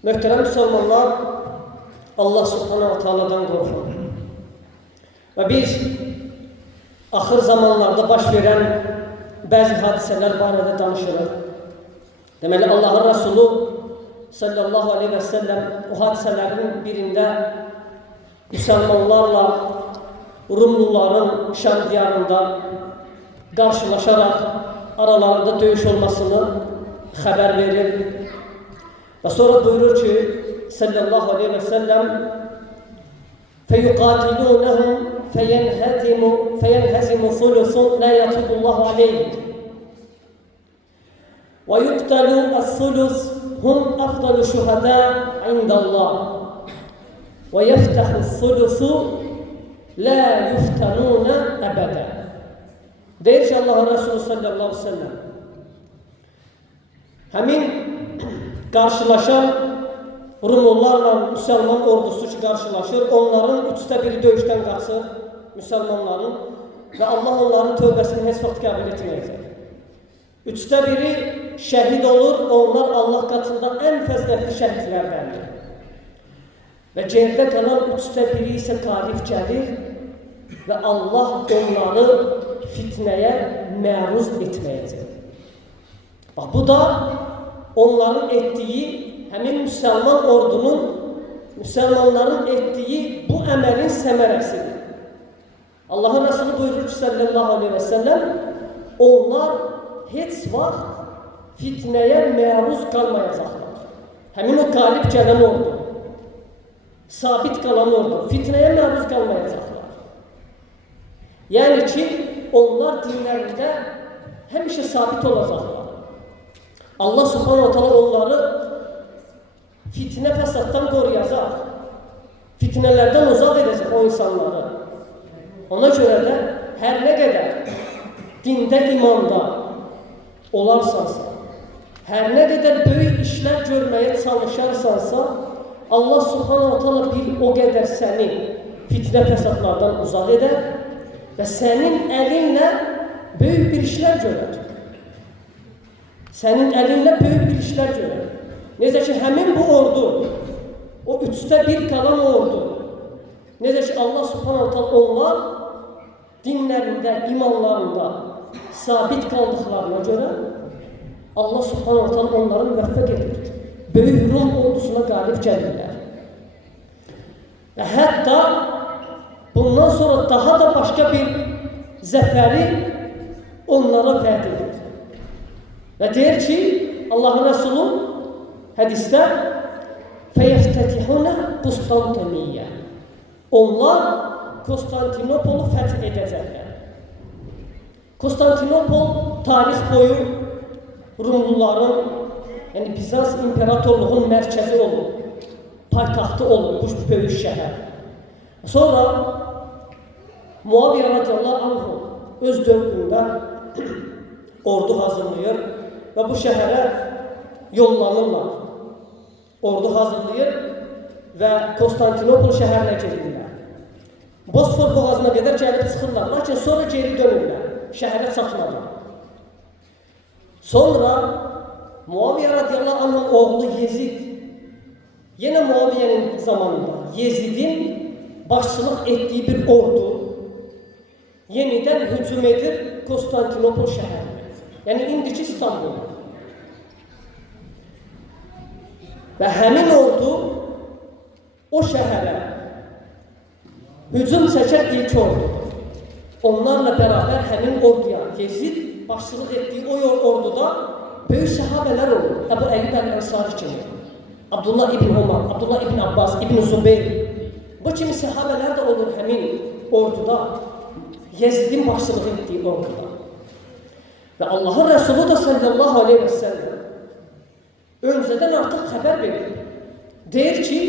Möhtərəm müsəlmanlar, Allah subhanahu wa ta'aladan qorxun. Və biz axır zamanlarda baş verən bəzi hadisələr barədə danışırıq. Deməli, Allahın Resulü sallallahu aleyhi və səlləm o hadisələrin birində müsəlmanlarla Rumluların Şam diyarında qarşılaşaraq aralarında döyüş olmasını xəbər verir. Və sonra buyurur ki, sallallahu aleyhi və səlləm فَيُقَاتِلُونَهُمْ فَيَنْهَزِمُ ثُلُثٌ لَا يَتُبُ اللّٰهُ عَلَيْهِ وَيُقْتَلُ الثُّلُث هُمْ أَفْضَلُ شُهَدَاء عِنْدَ اللّٰهِ وَيَفْتَحُ الثُّلُثُ لَا يُفْتَنُونَ أَبَدًا. Deyir ki, Allah'ın Resulü sallallahu aleyhi ve sellem həmin qarşılaşan Rumlularla Müslüman ordusu ki qarşılaşır, onların 1/3 döyüşdən qaçır Müslümanların və Allah onların tövbəsini heç vaxt qəbul etməyəcək. 1/3 şəhid olur, onlar Allah qatında ən fəzilətli şəhidlərdəndir. Və gerdə qalan 1/3 isə qalib gəlir və Allah onları fitnəyə məruz etməyəcək. Bax, bu da onların etdiyi, həmin müsəlman ordunun, müsəlmanların etdiyi bu əməlin səmərəsidir. Allahın Resulü buyurur ki, sallallahu aleyhi və səlləm, onlar heç vaxt fitnəyə məruz qalmayacaqlar. Həmin o qalib gələn ordu, sabit qalan ordu, fitnəyə məruz qalmayacaqlar. Yəni ki, onlar dinlərində həmişə sabit olacaqlar. Allah subhanahu wa ta'ala onları fitnə fəsaddan qoruyacaq. Fitnələrdən uzaq edəcək o insanları. Ona görə də hər nə qədər dində, imanda olarsansa, hər nə qədər böyük işlər görməyə çalışarsansa, Allah subhanahu wa ta'ala bir o qədər səni fitnə fəsadlardan uzaq edər və sənin əlinlə böyük bir işlər görər. Sənin əlinlə böyük bir işlər görər. Necə ki, həmin bu ordu, o 1/3 qalan ordu, necə ki, Allah subhanahu wa ta'ala onlar dinlərində, imanlarında sabit qaldıqlarına görə Allah subhanahu wa ta'ala onları müvəffəq edir. Böyük Rum ordusuna qalib gəlirlər. Və hətta bundan sonra daha da başqa bir zəfəri onlara vəd edir. Və deyir ki, Allahın Resulü hədisdə فَيَفْتَتِحُونَ قُسْطَنْطِنِيَّ onlar Konstantinopolu fəth edəcəklər. Konstantinopol tarix boyu Rumluların, yəni Bizans imperatorluğun mərkəzi olur, paytaxtı olur bu böyük şəhər. Sonra Muaviyə radiyallahu anh öz dövründə ordu hazırlayır və bu şəhərə yollanırlar. Ordu hazırlayır və Konstantinopol şəhərinə gedirlər. Bosfor boğazına qədər gəlib çıxırlar, lakin sonra geri dönürlər, şəhərə çatmadan. Sonra Muaviyə radiyallahu anh'ın oğlu Yezid, yenə Muaviyənin zamanında Yezidin başçılıq etdiyi bir ordu yenidən hücum edir Konstantinopol şəhərinə, yəni indiki İstanbul. Və həmin ordu o şəhərə hücum çəkən ilk ordudur. Onlarla bərabər həmin orduya Yezid başçılıq etdiyi o orduda böyük səhabələr olur. Əbu Əyyub əl-Ənsari kimi, Abdullah ibn Umar, Abdullah ibn Abbas, ibn Zubeyr. Bu kimi səhabələr də olur həmin orduda, Yezidin başçılıq etdiyi orduda. Və Allahın Resulü də sallallahu aleyhi və səlləm öncədən artıq xəbər verir. Deyir ki,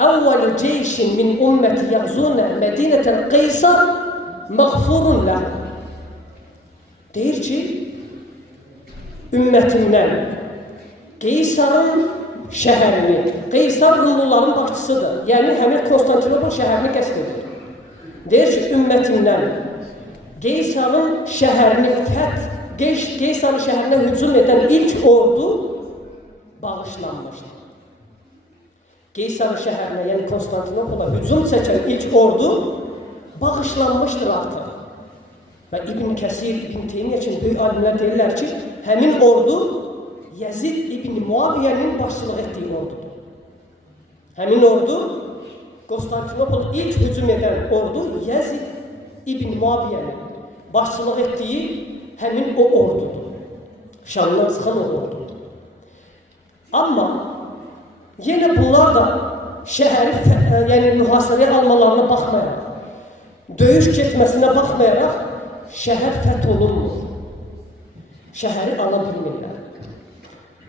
əvvəl ceyşin min ümməti yəğzunə Mədinətəl Qeysar məğfurun ləh. Deyir ki, ümmətindən Qeysarın şəhərini, Qeysar Rumluların başçısıdır, yəni həmin Konstantinopol şəhərini qəsd edir. Deyir ki, ümmətindən Qeysarın şəhərini Qeysarın şəhərinə hücum edən ilk ordu bağışlanmışdır. Qeysar şəhərinə, yəni Konstantinopola hücum çəkən ilk ordu bağışlanmışdır artıq. Və İbn Kəsir, İbn Teymiyyə kimi böyük alimlər deyirlər ki, həmin ordu Yezid İbn Muaviyyənin başçılıq etdiyi ordudur. Həmin ordu, Konstantinopol ilk hücum edən ordu Yezid İbn Muaviyyənin başçılıq etdiyi həmin o ordudur. Şamdan çıxan o ordudur. Amma yenə bunlar da şəhəri mühasirəyə almalarına baxmayaraq, döyüş getməsinə baxmayaraq, şəhər fəth olunmur. Şəhəri ala bilmirlər.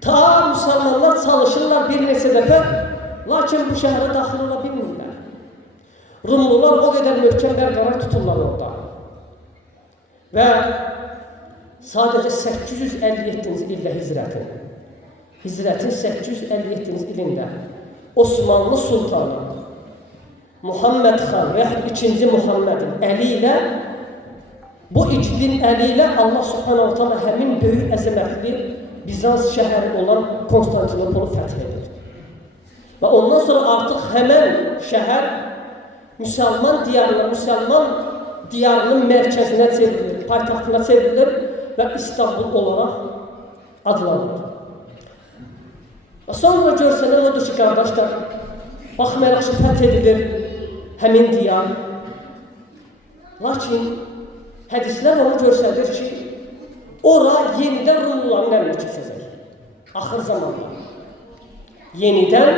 Ta müsəlmanlar çalışırlar bir neçə dəfə, lakin bu şəhərə daxil ola bilmirlər. Rumlular o qədər möhkəm bərqərar tuturlar orada. Və sadəcə 857-ci ildə Hicrətin 857-ci ilində Osmanlı Sultanı Muhammed Xan və yaxud 2-ci Muhammedin əli ilə, bu igidin əli ilə Allah Subhanahu Teala həmin böyük əzəmətli Bizans şəhəri olan Konstantinopolu fəth edir. Və ondan sonra artıq həmən şəhər müsəlman diyarının mərkəzinə çevrilir, paytaxtına çevrilir və İstanbul olaraq adlanır. Və sonra görsənən odur ki, qardaşlar, baxmayaraq ki, fəth edilir həmin diyar. Lakin hədislər onu göstərir ki, ora yenidən Rumluların əlinə keçəcək. Axır zamanda. Yenidən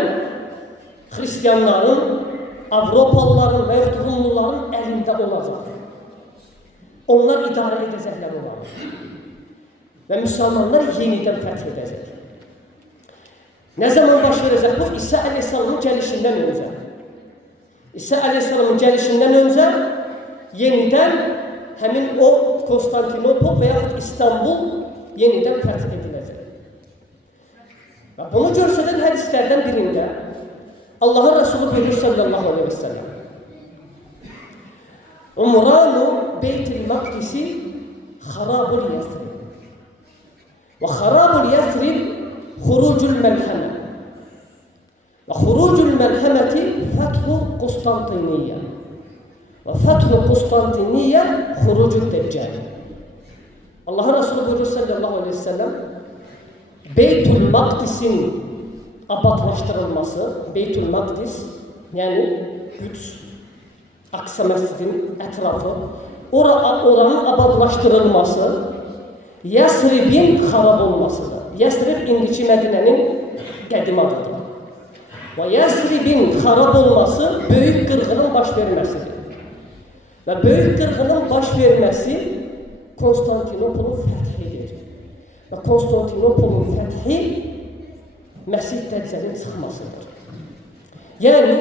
xristiyanların, Avropalıların və yaxud Rumluların əlində olacaq. Onlar idarə edəcəklər onları. Və müsəlmanlar yenidən fəth edəcək. Nə zaman baş verəcək bu? İsa Aleyhisselamın gəlişindən öncə. İsa Aleyhisselamın gəlişindən öncə yenidən həmin o Konstantinopol və yaxud İstanbul yenidən fəth ediləcək. Və bunu görsədən hədislərdən birində Allahın Resulü buyurur sallallahu aleyhi ve sellem: Umranu Beyt-i Makdisi Xarabul Yasrib ve Xarabul Yasrib Xurucul Melheme ve Xurucul Melhemeti Fethu Konstantiniyye ve Fethu Konstantiniyye Xurucul Deccal. Allah'ın Resulü buyuruyor sallallahu aleyhi ve sellem, Beytül Makdis'in abadlaşdırılması, Beytül Makdis, yani Güds, Aksa Məscidin ətrafı, oranın abadlaşdırılması, Yəsribin xarab olmasıdır. Yəsrib indiki Mədinənin qədim adıdır. Və Yəsribin xarab olması böyük qırğının baş verməsidir. Və böyük qırğının baş verməsi Konstantinopolun fəthidir. Və Konstantinopolun fəthi Məsih Dəccəlin çıxmasıdır. Yəni,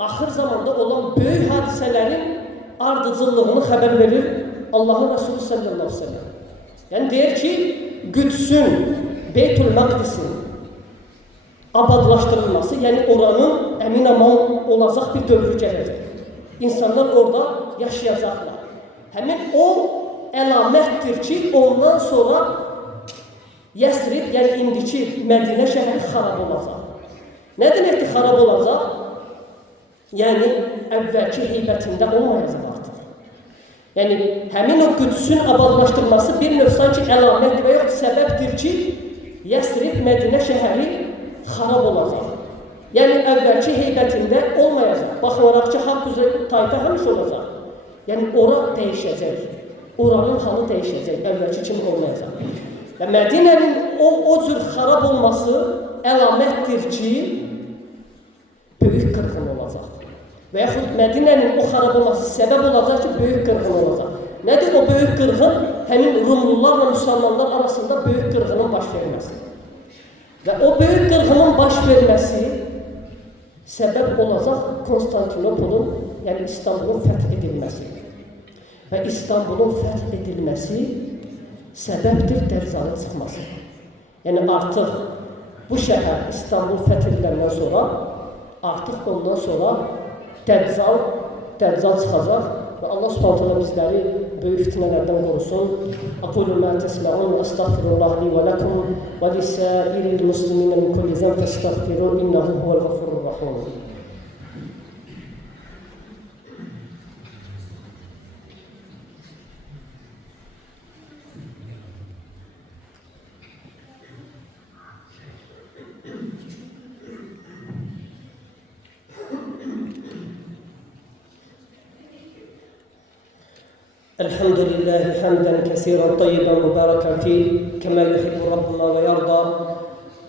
axır zamanda olan böyük hadisələrin ardıcıllığını xəbər verir Allahın Resulü sallallahu aleyhi ve sellem. Yəni, deyir ki, Qüdsün, Beytül Makdisin abadlaşdırılması, yəni oranın əmin-aman olacaq bir dövrü gələcək. İnsanlar orada yaşayacaqlar. Həmin o əlamətdir ki, ondan sonra Yəsrib, yəni indiki Mədinə şəhəri xarab olacaq. Nə deməkdir xarab olacaq? Yəni, əvvəlki heybətində olmayacaq artıq. Yəni, həmin o Qüdsün abadlaşdırması bir növ sanki əlamətdir və yox səbəbdir ki, Yəsrib, Mədinə şəhəri xarab olacaq. Yəni, əvvəlki heybətində olmayacaq. Baxılaraq ki, haqq üzrə tayfə həmiş olacaq. Yəni, ora dəyişəcək. Oranın halı dəyişəcək, əvvəlki kimi olmayacaq. Və Mədinənin o cür xarab olması əlamətdir ki, böyük qırğın olacaq. Və yaxud Mədinənin o xarab olması səbəb olacaq ki, böyük qırğın olacaq. Nədir o böyük qırğın? Həmin Rumlularla müsəlmanlar arasında böyük qırğının baş verməsi. Və o böyük qırğının baş verməsi səbəb olacaq Konstantinopolun, yəni İstanbulun fəth edilməsi. Və İstanbulun fəth edilməsi səbəbdir Dəccalın çıxması. Yəni artıq bu şəhər İstanbul fəth ediləndən sonra, artıq ondan sonra Dəccal çıxacaq və Allah Subhanahu bizləri böyük fitnələrdən qorusun. Aqulu ma tesma'un, estağfirullah li və lakum və lisa'iril muslimin min kulli zam festağfiru innehu huvel gafurur rahim. الحمد لله حمدا كثيرا طيبا مباركا فيه كما يحب ربنا ويرضى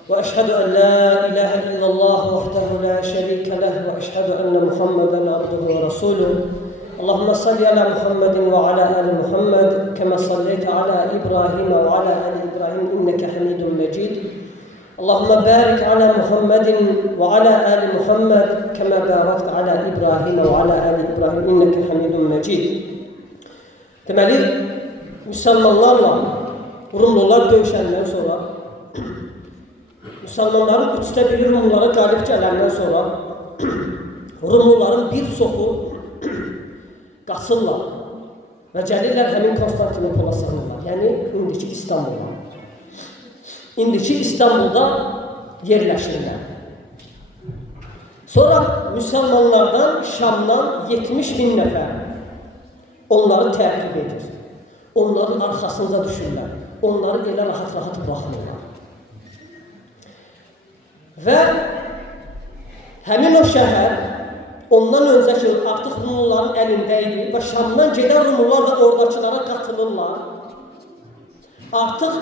وأشهد أن لا إله إلا الله وحده لا شريك له وأشهد أن محمدا عبده ورسوله اللهم صل على محمد وعلى آل محمد كما صليت على إبراهيم وعلى آل إبراهيم إنك حميد مجيد اللهم بارك على محمد وعلى آل محمد كما باركت على إبراهيم وعلى آل إبراهيم إنك حميد مجيد. Deməli, müsəlmanlarla Rumlular döyüşəndən sonra, müsəlmanların 1/3 Rumlulara qalib gələndən sonra, Rumluların bir çoxu qaçırlar və gəlirlər həmin Konstantinopola sığınırlar, yəni indiki İstanbulda. İndiki İstanbulda yerləşirlər. Sonra müsəlmanlardan Şamdan 70.000 nəfər onları təqib edir. Onların arxasında düşürlər. Onları elə rahat-rahat baxmırlar. Və həmin o şəhər ondan öncəki artıq Rumluların əlində idi və Şamdan gedən Rumlular da oradakılara qatılırlar. Artıq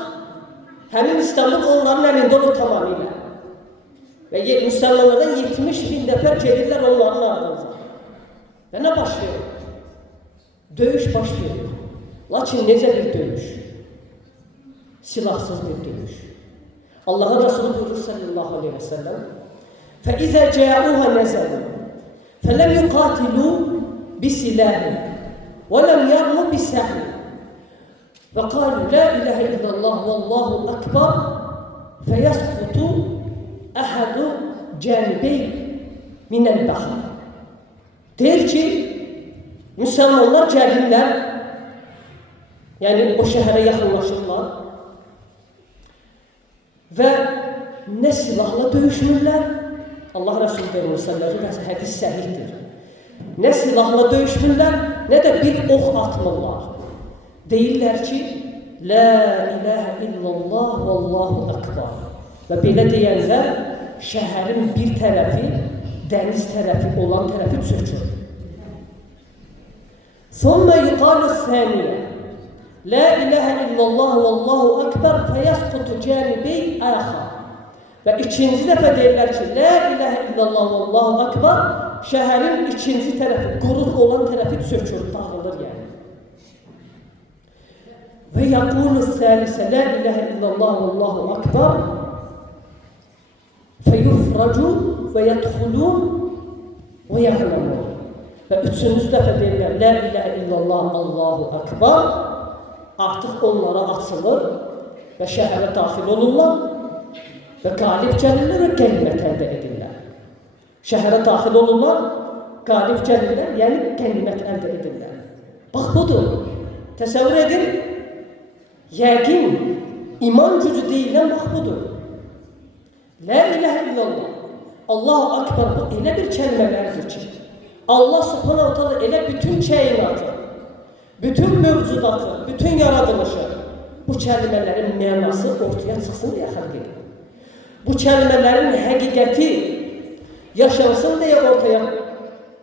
həmin İstanbul onların əlində olur tamamilə. Və müsəlmanlardan 70.000 nəfər gedirlər onların ardınca. Və nə baş verir? Döyüş baş verir. Lakin necə bir döyüş? Silahsız bir döyüş. Allah'a Resulü buyurur sallallahu aleyhi ve sellem فَإِذَا جَاءُوهَا نَزَلُوا فَلَمْ يُقَاتِلُوا بِسِلَاهٍ وَلَمْ يَرْمُوا بِسَهْمٍ وَقَالُوا لَا إِلَهَ إِلَّا اللّٰهُ وَاللّٰهُ أَكْبَرُ فَيَسْقُطُ أَحَدُ جَانِبَيْنِ مِنَ الْبَحْرِ. Der ki, müsəlmanlar gəlirlər, yəni o şəhərə yaxınlaşırlar və nə silahla döyüşmürlər, Allah Resulü deyir, hədis səhihdir. Nə silahla döyüşmürlər, nə də bir ox atmırlar. Deyirlər ki, La ilahə illallah vallahu akbar. Və belə deyənlər, şəhərin bir tərəfi, dəniz tərəfi olan tərəfi çökür. ثم يقال الثانية لا إله إلا الله والله أكبر فيسقط جانبي آخر. Ve ikinci defa deyirlər ki, La ilahe illallah vallahu akbar, şəhərin ikinci tərəfi, qurur olan tərəfi çökür, dağılır yəni. Ve yaqulu thalisə, La ilahe illallah vallahu akbar, feyufracu ve yadxulun ve yağlamun. Və üçüncü dəfə deyirlər, La ilahe illallah Allahu akbar, artıq onlara açılır və şəhərə daxil olurlar və qalib gəlirlər və qənimət əldə edirlər. Şəhərə daxil olurlar, qalib gəlirlər, yəni qənimət əldə edirlər. Bax budur, təsəvvür edin, yəqin, iman gücü deyilən bax budur. La ilahe illallah, Allahu akbar, bu elə bir kəlmələrdir ki, Allah subhanahu ta'ala elə bütün kainatı, bütün mövcudatı, bütün yaradılışı, bu kəlimələrin mənası ortaya çıxsın deyə xəlq edir. Bu kəlimələrin həqiqəti yaşansın deyə ortaya,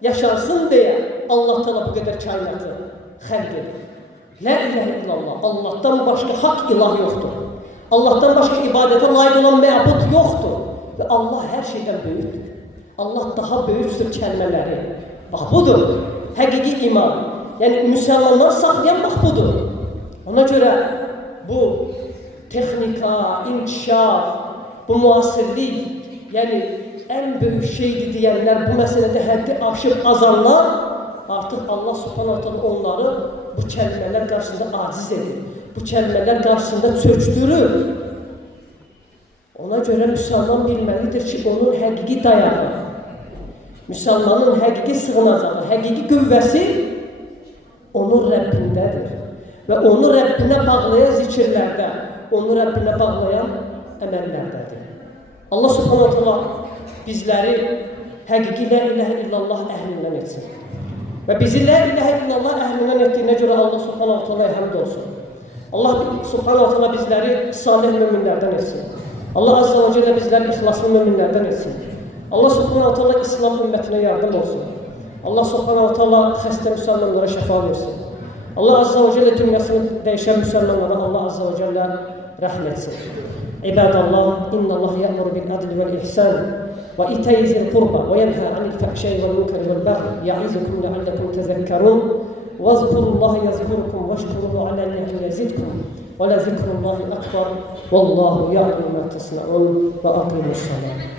yaşansın deyə Allah ta'ala bu qədər kainatı xəlq edir. La ilahe illallah, Allah'tan başqa haqq ilah yoxdur. Allah'tan başqa ibadətə layiq olan məbud yoxdur. Və Allah hər şeydən böyükdür. Allah daha böyüksür kəlmələri. Bax budur, həqiqi iman. Yəni müsəlmanlar saxlayan bax budur. Ona görə bu texnika, inkişaf, bu müasirlik, yəni ən böyük şeydir deyənlər, bu məsələdə həddi aşıb azanlar, artıq Allah subhanahu ta'ala onları bu kəlmələr qarşısında aciz edir. Bu kəlmələr qarşısında çökdürür. Ona görə müsəlman bilməlidir ki, onun həqiqi dayağı, müsəlmanın həqiqi sığınacağı, həqiqi qüvvəsi onun Rəbbindədir. və onu Rəbbinə bağlayan zikirlərdə, onu Rəbbinə bağlayan əməllərdədir. Allah subhanahu ta'ala bizləri həqiqi la ilahe illallah əhlindən etsin. Və bizi la ilahe illallah əhlindən etdiyinə görə Allah subhanahu ta'ala həmd olsun. Allah subhanahu ta'ala bizləri salih müminlərdən etsin. Allah azza və cəllə bizləri ixlaslı müminlərdən etsin. Allah subhanahu ta'ala İslam ümmətinə yardım olsun. Allah subhanahu ta'ala xəstə müsəlmanlara şəfa versin. Allah azza və cəllə dünyasını dəyişən müsəlmanlara Allah azza və cəllə rəhm etsin. İbadallah, innallah ya'muru bil adli vel ihsan ve ita'i zil qurba ve yenha anil fahşai vel munkari vel baghi ya'izukum la'allakum tezekkerun ve zkurullaha yazkurukum ve şkuruhu ala ni'mi yazidkum ve la zikrullahi akbar vallahu ya'lamu ma tasna'un ve aqimus salat.